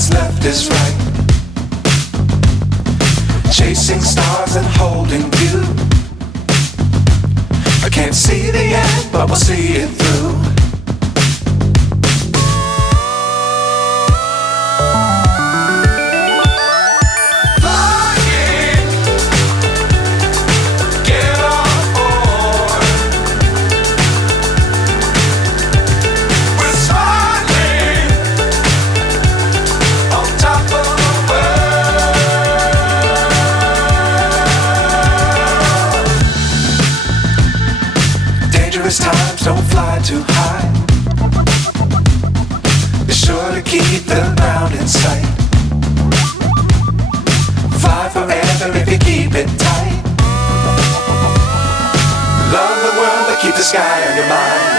what's left is right. Chasing stars and holding you. I can't see the end, but we'll see it through. Times don't fly too high. Be sure to keep the ground in sight. Fly forever if you keep it tight. Love the world but keep the sky on your mind.